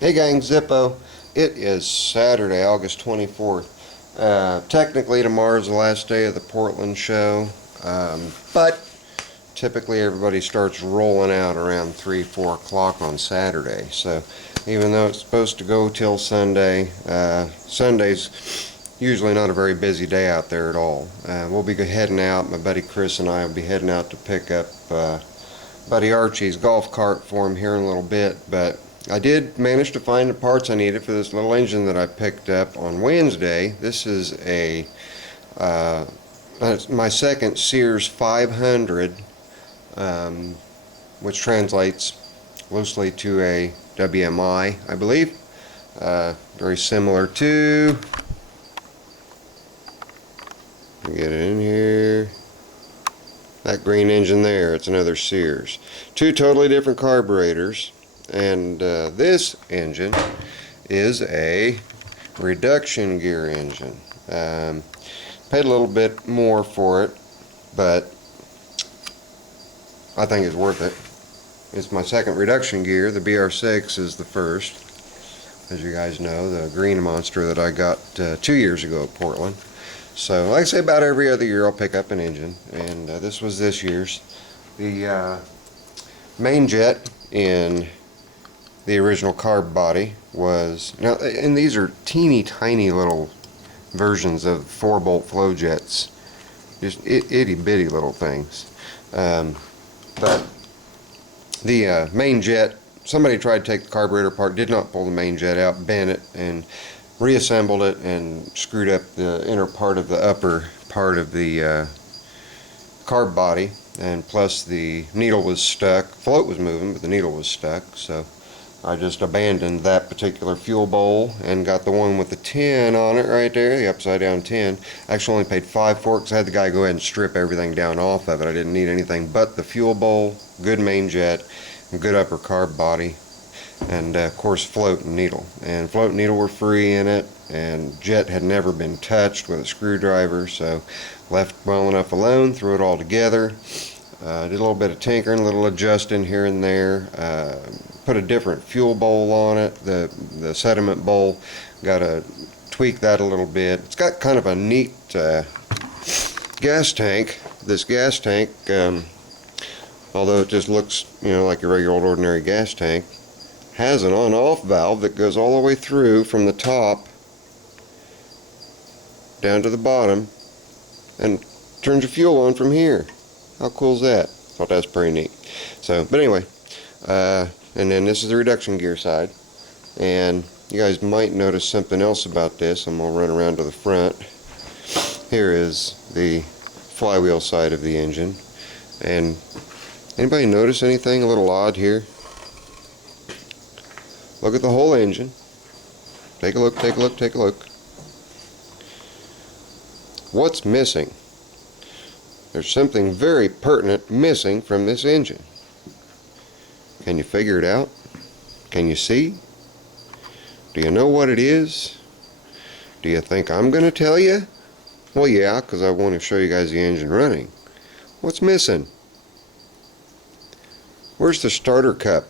Hey gang, Zippo. It is Saturday, August 24th. Technically tomorrow's the last day of the Portland show, but typically everybody starts rolling out around 3, 4 o'clock on Saturday. So even though it's supposed to go till Sunday, Sunday's usually not a very busy day out there at all. We'll be heading out. My buddy Chris and I will be heading out to pick up buddy Archie's golf cart for him here in a little bit, but I did manage to find the parts I needed for this little engine that I picked up on Wednesday. This is my second Sears 500, which translates loosely to a WMI, I believe. Very similar to, get it in here, that green engine there. It's another Sears. Two totally different carburetors. And this engine is a reduction gear engine. Paid a little bit more for it, but I think it's worth it. It's my second reduction gear. The BR6 is the first. As you guys know, the green monster that I got 2 years ago at Portland. So like I say, about every other year I'll pick up an engine, and this was this year's. The main jet in the original carb body was, now, and these are teeny tiny little versions of 4-bolt flow jets, just itty bitty little things. But the main jet, somebody tried to take the carburetor apart, did not pull the main jet out, bent it and reassembled it and screwed up the inner part of the upper part of the carb body, and plus the needle was stuck. Float was moving, but the needle was stuck, so I just abandoned that particular fuel bowl and got the one with the 10 on it right there, the upside down 10. Actually only paid $5 for it because I had the guy go ahead and strip everything down off of it. I didn't need anything but the fuel bowl, good main jet, good upper carb body, and of course float and needle. And float and needle were free in it, and jet had never been touched with a screwdriver, so left well enough alone, threw it all together. Did a little bit of tinkering, a little adjusting here and there. Put a different fuel bowl on it, the sediment bowl. Got to tweak that a little bit. It's got kind of a neat gas tank. This gas tank, although it just looks, like a regular old ordinary gas tank, has an on-off valve that goes all the way through from the top down to the bottom and turns your fuel on from here. How cool is that? Thought that's pretty neat. So, but anyway, and then this is the reduction gear side, and you guys might notice something else about this. I'm going to run around to the front. Here is the flywheel side of the engine, and anybody notice anything a little odd here? Look at the whole engine. Take a look, take a look, take a look. What's missing? There's something very pertinent missing from this engine. Can you figure it out? Can you see? Do you know what it is? Do you think I'm going to tell you? Well, yeah, because I want to show you guys the engine running. What's missing? Where's the starter cup?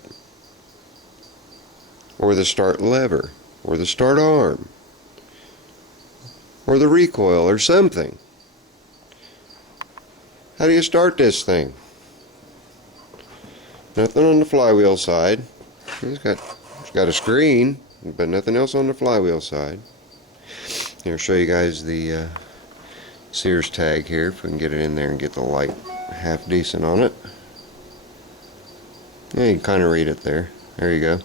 Or the start lever? Or the start arm? Or the recoil or something? How do you start this thing? Nothing on the flywheel side. It's got a screen, but nothing else on the flywheel side. Here, I'll show you guys the Sears tag here, if we can get it in there and get the light half decent on it. Yeah, you can kind of read it there. There you go.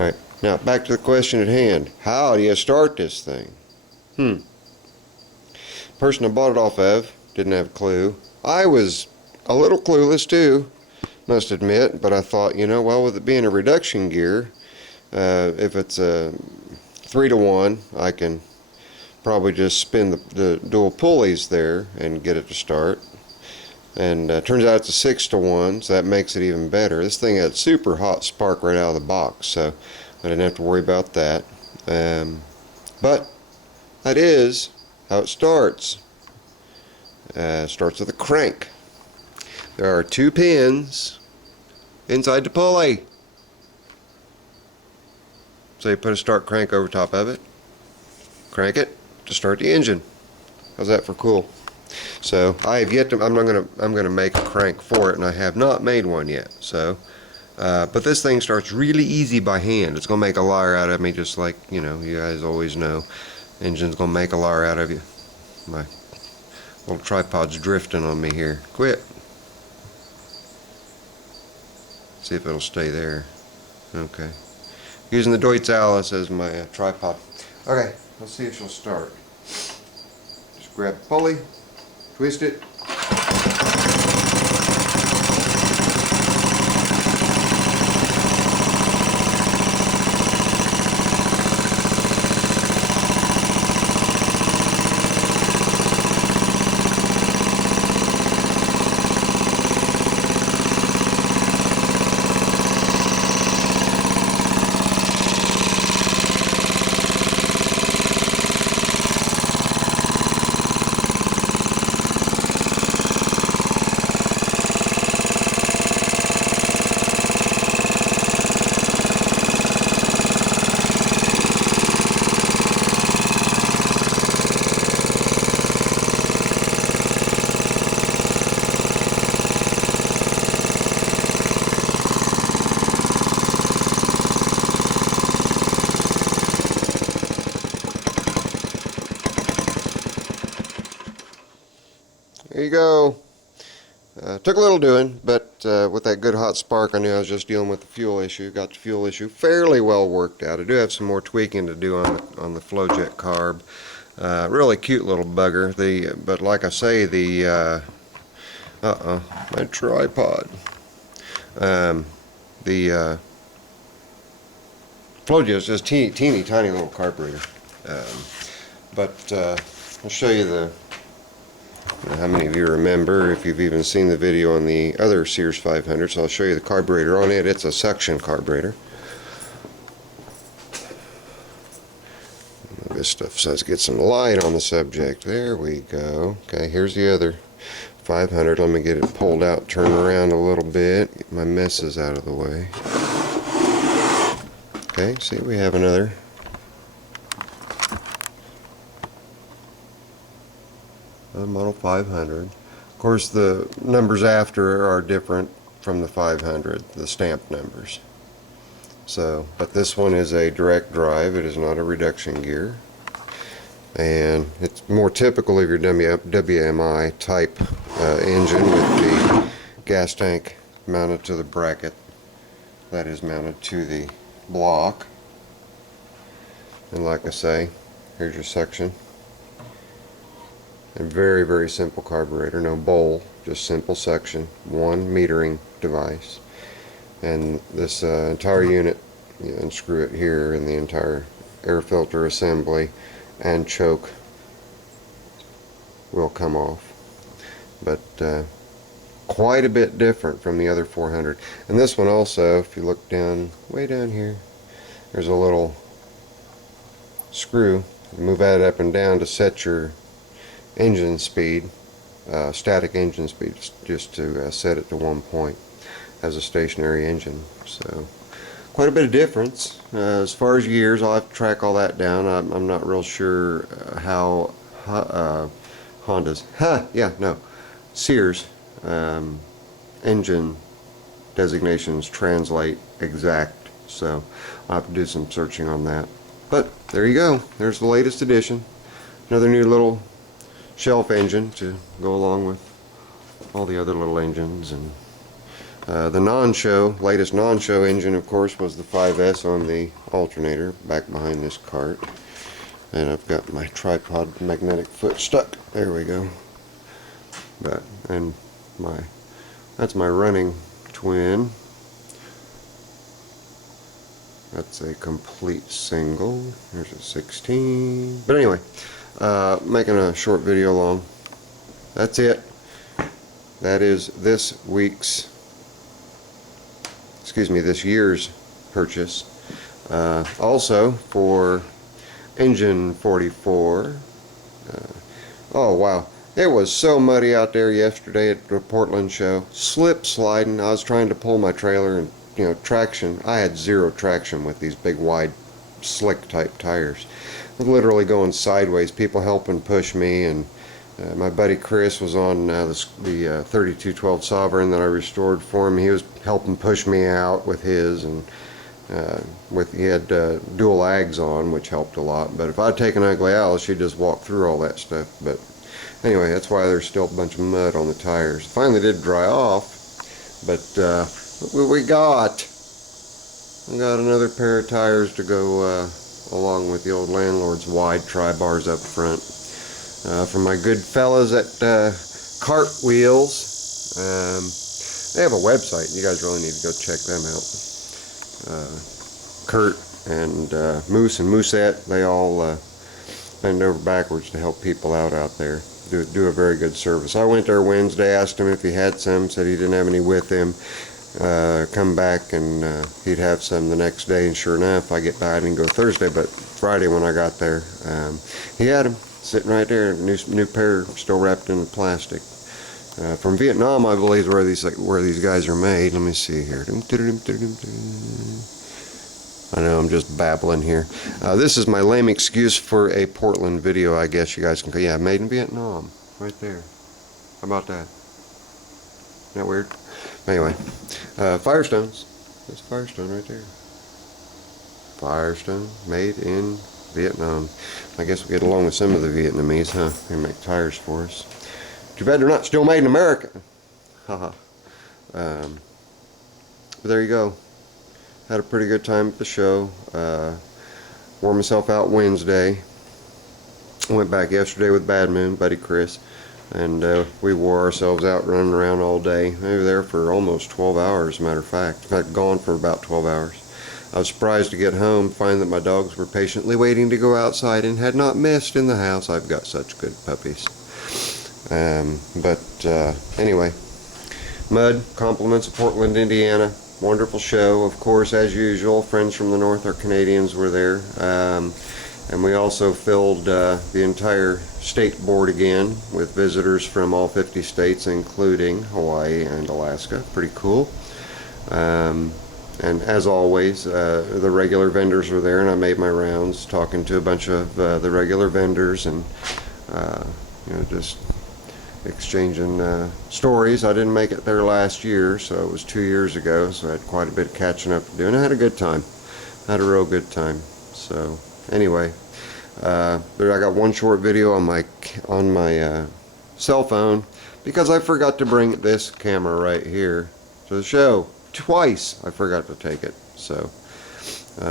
Alright, now back to the question at hand. How do you start this thing? Person I bought it off of didn't have a clue. I was a little clueless too, must admit, but I thought, well, with it being a reduction gear, if it's a 3-to-1, I can probably just spin the dual pulleys there and get it to start. And turns out it's a 6-to-1, so that makes it even better. This thing had super hot spark right out of the box, so I didn't have to worry about that. But that is how it starts. Starts with a crank. There are 2 pins inside the pulley. So you put a start crank over top of it, crank it to start the engine. How's that for cool? So I have yet to. I'm gonna make a crank for it, and I have not made one yet. So, but this thing starts really easy by hand. It's gonna make a liar out of me, just like you guys always know. Engine's gonna make a liar out of you. My little tripod's drifting on me here. Quit. See if it'll stay there. Okay. Using the Deutz Alice as my tripod. Okay, let's see if she'll start. Just grab the pulley, twist it. There you go. Took a little doing, but with that good hot spark, I knew I was just dealing with the fuel issue. Got the fuel issue fairly well worked out. I do have some more tweaking to do on the flow jet carb. Really cute little bugger. But like I say, my tripod. The flow jet is just teeny tiny little carburetor. But I'll show you how many of you remember, if you've even seen the video on the other Sears 500, so I'll show you the carburetor on it. It's a suction carburetor. This stuff says get some light on the subject. There we go. Okay, here's the other 500. Let me get it pulled out, turn around a little bit, get my messes out of the way. Okay, see, we have another model 500. Of course, the numbers after are different from the 500, the stamped numbers. So, but this one is a direct drive. It is not a reduction gear, and it's more typical of your WMI type engine with the gas tank mounted to the bracket that is mounted to the block. And like I say, here's your suction. A very simple carburetor, no bowl, just simple suction, one metering device. And this entire unit, you unscrew it here, and the entire air filter assembly and choke will come off. But quite a bit different from the other 400. And this one also, if you look down, way down here, there's a little screw. You move that up and down to set your engine speed, static engine speed, just to set it to 1 point as a stationary engine. So quite a bit of difference. As far as years, I'll have to track all that down. I'm not real sure how Honda's, Sears engine designations translate exact. So I'll have to do some searching on that. But there you go. There's the latest edition. Another new little shelf engine to go along with all the other little engines. And the latest non-show engine, of course, was the 5S on the alternator back behind this cart. And I've got my tripod magnetic foot stuck. There we go. That's my running twin. That's a complete single. There's a 16. But anyway, making a short video long. That's it. That is this year's purchase. Also for engine 44. Oh wow, it was so muddy out there yesterday at the Portland show. Slip sliding. I was trying to pull my trailer and traction. I had zero traction with these big wide slick type tires. Literally going sideways, people helping push me, and my buddy Chris was on the 3212 Sovereign that I restored for him. He was helping push me out with his, and he had dual ags on, which helped a lot. But if I'd taken Ugly Alice, she'd just walk through all that stuff. But anyway, that's why there's still a bunch of mud on the tires. Finally did dry off, but what we got another pair of tires to go along with the old landlord's wide tri-bars up front. From my good fellas at Cartwheels. They have a website. You guys really need to go check them out. Kurt and Moose and Moosette, they all bend over backwards to help people out there. Do a very good service. I went there Wednesday, asked him if he had some, said he didn't have any with him. Come back and he'd have some the next day, and sure enough, I didn't go Thursday, but Friday when I got there, he had them sitting right there, new pair, still wrapped in plastic. From Vietnam, I believe, where these guys are made. Let me see here. I know I'm just babbling here. This is my lame excuse for a Portland video, I guess you guys can. Yeah, made in Vietnam, right there. How about that? Isn't that weird? Anyway, Firestones. There's Firestone right there. Firestone, made in Vietnam. I guess we get along with some of the Vietnamese, huh? They make tires for us. Too bad they're not still made in America. Haha. But there you go. Had a pretty good time at the show. Wore myself out Wednesday. Went back yesterday with Bad Moon, buddy Chris, and we wore ourselves out running around all day. We were there for almost 12 hours, as a matter of fact. In fact, gone for about 12 hours. I was surprised to get home, find that my dogs were patiently waiting to go outside and had not missed in the house. I've got such good puppies. Anyway, Mud, compliments of Portland, Indiana. Wonderful show. Of course, as usual, friends from the north, our Canadians, were there. And we also filled the entire state board again with visitors from all 50 states, including Hawaii and Alaska. Pretty cool. And as always, the regular vendors were there, and I made my rounds talking to a bunch of the regular vendors, and just exchanging stories. I didn't make it there last year, so it was 2 years ago, so I had quite a bit of catching up to do, and I had a good time. Had a real good time. So anyway, I got one short video on my cell phone because I forgot to bring this camera right here to the show. Twice I forgot to take it, so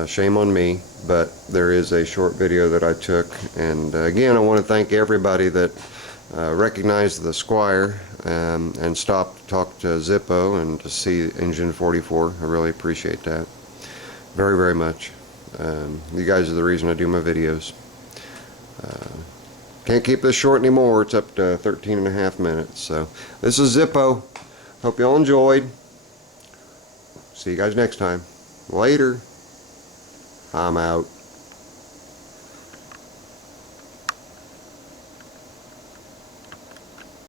shame on me, but there is a short video that I took. And again, I want to thank everybody that recognized the Squire and stopped to talk to Zippo and to see Engine 44. I really appreciate that very, very much. You guys are the reason I do my videos. Can't keep this short anymore. It's up to 13 and a half minutes. So this is Zippo. Hope y'all enjoyed. See you guys next time. Later. I'm out.